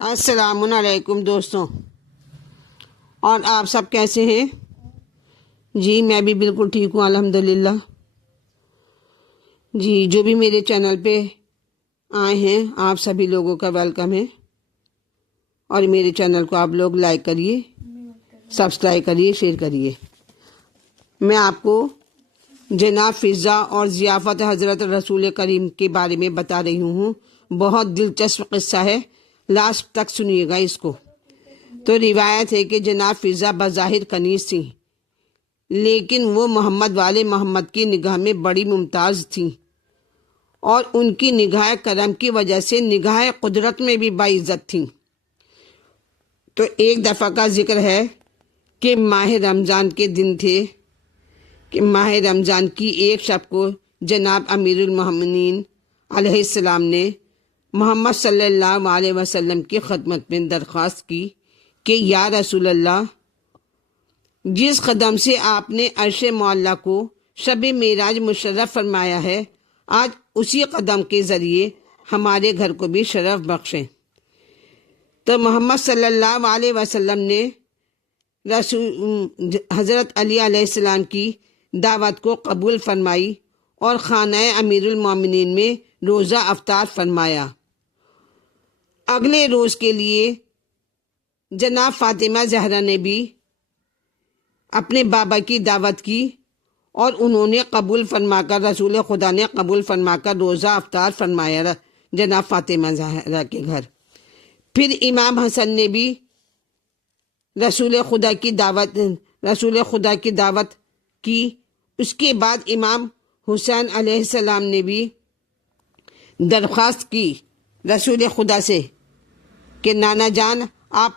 السلام علیکم دوستوں، اور آپ سب کیسے ہیں؟ جی میں بھی بالکل ٹھیک ہوں الحمدللہ۔ جی جو بھی میرے چینل پہ آئے ہیں آپ سبھی لوگوں کا ویلکم ہے، اور میرے چینل کو آپ لوگ لائک کریے، سبسکرائب کریے، شیئر کریے۔ میں آپ کو جناب فضہ اور ضیافت حضرت رسول کریم کے بارے میں بتا رہی ہوں۔ بہت دلچسپ قصہ ہے، لاسٹ تک سنیے گا اس کو۔ تو روایت ہے کہ جناب فضہ بظاہر کنیز تھیں، لیکن وہ محمد والے محمد کی نگاہ میں بڑی ممتاز تھیں، اور ان کی نگاہ کرم کی وجہ سے نگاہ قدرت میں بھی باعزت تھیں۔ تو ایک دفعہ کا ذکر ہے کہ ماہ رمضان کے دن تھے کہ ماہ رمضان کی ایک شب کو جناب امیر المومنین علیہ السلام نے محمد صلی اللہ علیہ وسلم کی خدمت میں درخواست کی کہ یا رسول اللہ، جس قدم سے آپ نے عرش معلیٰ کو شب معراج مشرف فرمایا ہے، آج اسی قدم کے ذریعے ہمارے گھر کو بھی شرف بخشیں۔ تو محمد صلی اللہ علیہ وسلم نے حضرت علی علیہ السلام کی دعوت کو قبول فرمائی اور خانہ امیر المومنین میں روزہ افطار فرمایا۔ اگلے روز کے لیے جناب فاطمہ زہرا نے بھی اپنے بابا کی دعوت کی، اور انہوں نے قبول فرما کر رسول خدا نے قبول فرما کر روزہ افطار فرمایا جناب فاطمہ زہرا کے گھر۔ پھر امام حسن نے بھی رسول خدا کی دعوت کی۔ اس کے بعد امام حسین علیہ السلام نے بھی درخواست کی رسول خدا سے کہ نانا جان آپ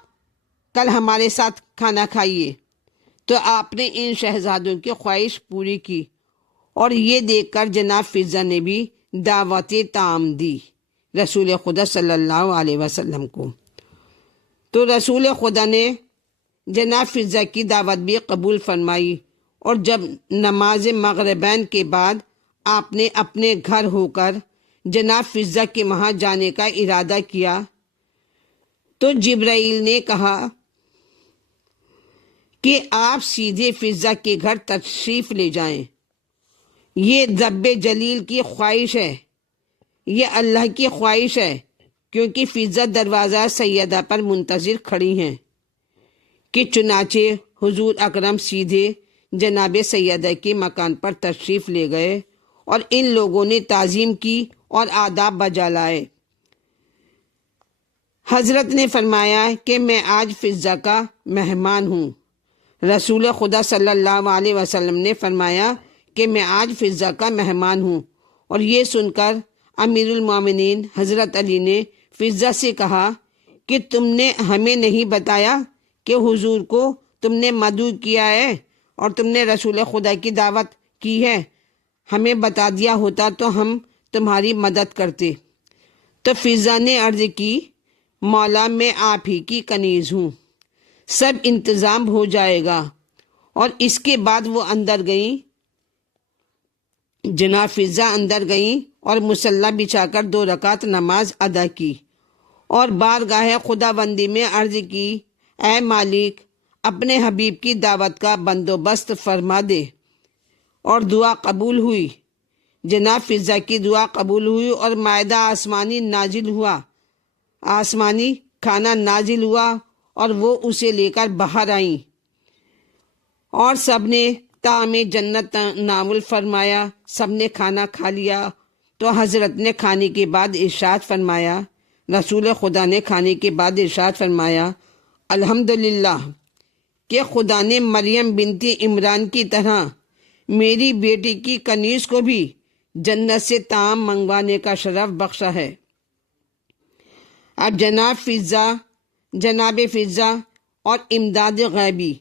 کل ہمارے ساتھ کھانا کھائیے۔ تو آپ نے ان شہزادوں کی خواہش پوری کی، اور یہ دیکھ کر جناب فضہ نے بھی دعوت طعام دی رسول خدا صلی اللہ علیہ وسلم کو۔ تو رسول خدا نے جناب فضہ کی دعوت بھی قبول فرمائی، اور جب نماز مغربین کے بعد آپ نے اپنے گھر ہو کر جناب فضہ کے وہاں جانے کا ارادہ کیا، تو جبرائیل نے کہا کہ آپ سیدھے فضہ کے گھر تشریف لے جائیں، یہ رب جلیل کی خواہش ہے، یہ اللہ کی خواہش ہے، کیونکہ فضہ دروازہ سیدہ پر منتظر کھڑی ہیں۔ کہ چنانچہ حضور اکرم سیدھے جناب سیدہ کے مکان پر تشریف لے گئے، اور ان لوگوں نے تعظیم کی اور آداب بجا لائے۔ حضرت نے فرمایا کہ میں آج فضہ کا مہمان ہوں۔ رسول خدا صلی اللہ علیہ وسلم نے فرمایا کہ میں آج فضہ کا مہمان ہوں، اور یہ سن کر امیر المومنین حضرت علی نے فضہ سے کہا کہ تم نے ہمیں نہیں بتایا کہ حضور کو تم نے مدعو کیا ہے اور تم نے رسول خدا کی دعوت کی ہے، ہمیں بتا دیا ہوتا تو ہم تمہاری مدد کرتے۔ تو فضہ نے عرض کی، مولا میں آپ ہی کی کنیز ہوں، سب انتظام ہو جائے گا۔ اور اس کے بعد وہ اندر گئیں، جناب فضہ اندر گئیں اور مصلی بچھا کر 2 رکعت نماز ادا کی، اور بارگاہ خدا بندی میں عرض کی، اے مالک، اپنے حبیب کی دعوت کا بندوبست فرما دے۔ اور دعا قبول ہوئی، جناب فضہ کی دعا قبول ہوئی، اور مائدہ آسمانی کھانا نازل ہوا، اور وہ اسے لے کر باہر آئیں، اور سب نے طعام جنت ناول فرمایا، سب نے کھانا کھا لیا۔ تو حضرت نے کھانے کے بعد ارشاد فرمایا، رسول خدا نے کھانے کے بعد ارشاد فرمایا، الحمدللہ کہ خدا نے مریم بنت عمران کی طرح میری بیٹی کی کنیز کو بھی جنت سے طعام منگوانے کا شرف بخشا ہے۔ اب جناب فضہ اور امداد غیبی۔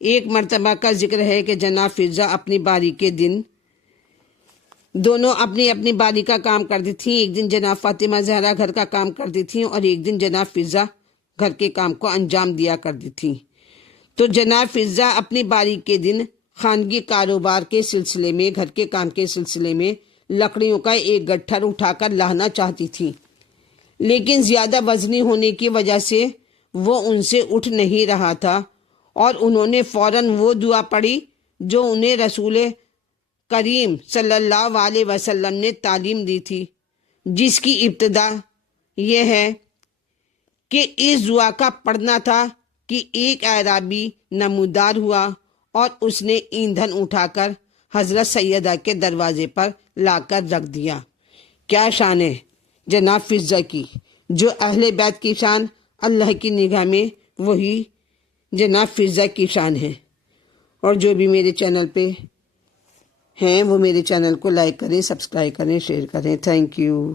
ایک مرتبہ کا ذکر ہے کہ جناب فضہ اپنی باری کے دن دونوں اپنی اپنی باری کا کام کرتی تھیں۔ ایک دن جناب فاطمہ زہرا گھر کا کام کرتی تھیں، اور ایک دن جناب فضہ گھر کے کام کو انجام دیا کرتی تھیں۔ تو جناب فضہ اپنی باری کے دن خانگی کاروبار کے سلسلے میں، گھر کے کام کے سلسلے میں لکڑیوں کا ایک گٹھر اٹھا کر لانا چاہتی تھیں، لیکن زیادہ وزنی ہونے کی وجہ سے وہ ان سے اٹھ نہیں رہا تھا، اور انہوں نے فوراً وہ دعا پڑھی جو انہیں رسول کریم صلی اللہ علیہ وسلم نے تعلیم دی تھی، جس کی ابتدا یہ ہے کہ اس دعا کا پڑھنا تھا کہ ایک اعرابی نمودار ہوا اور اس نے ایندھن اٹھا کر حضرت سیدہ کے دروازے پر لا کر رکھ دیا۔ کیا شان ہے جناب فضہ کی! جو اہل بیت کی شان اللہ کی نگاہ میں وہی جناب فضہ کی شان ہے۔ اور جو بھی میرے چینل پہ ہیں وہ میرے چینل کو لائک کریں، سبسکرائب کریں، شیئر کریں۔ Thank you.